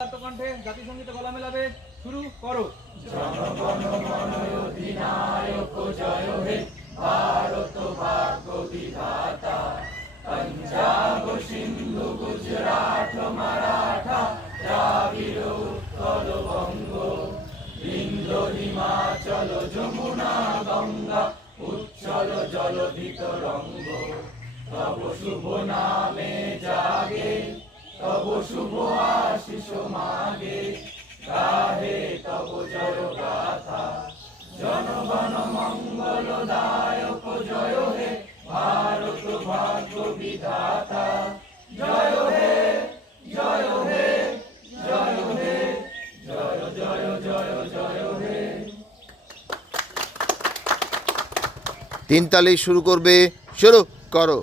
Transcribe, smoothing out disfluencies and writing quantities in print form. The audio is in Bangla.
কণ্ঠে জাতীয় সঙ্গীতে গলা মেলাবে, শুরু করো। জনগণ মন অধিনায়ক জয় হে, ভারত ভাগ্য বিধাতা। পঞ্জাব সিন্ধু গুজরাট মারাঠা, দ্রাবিড় উৎকল বঙ্গ, বিন্ধ্য হিমাচল যমুনা গঙ্গা, উচ্ছল জলধি তরঙ্গ। তব শুভ নামে জাগে, তব শুভ আশিস মাগে, গাহে তব জয় গাথা। জনগণ মঙ্গলদায়ক জয় হে, ভারত ভাগ্য বিধাতা। জয় হে, জয় হে, জয় হে, জয় জয় জয় জয় হে। তিন তালি শুরু করবে, শুরু করো।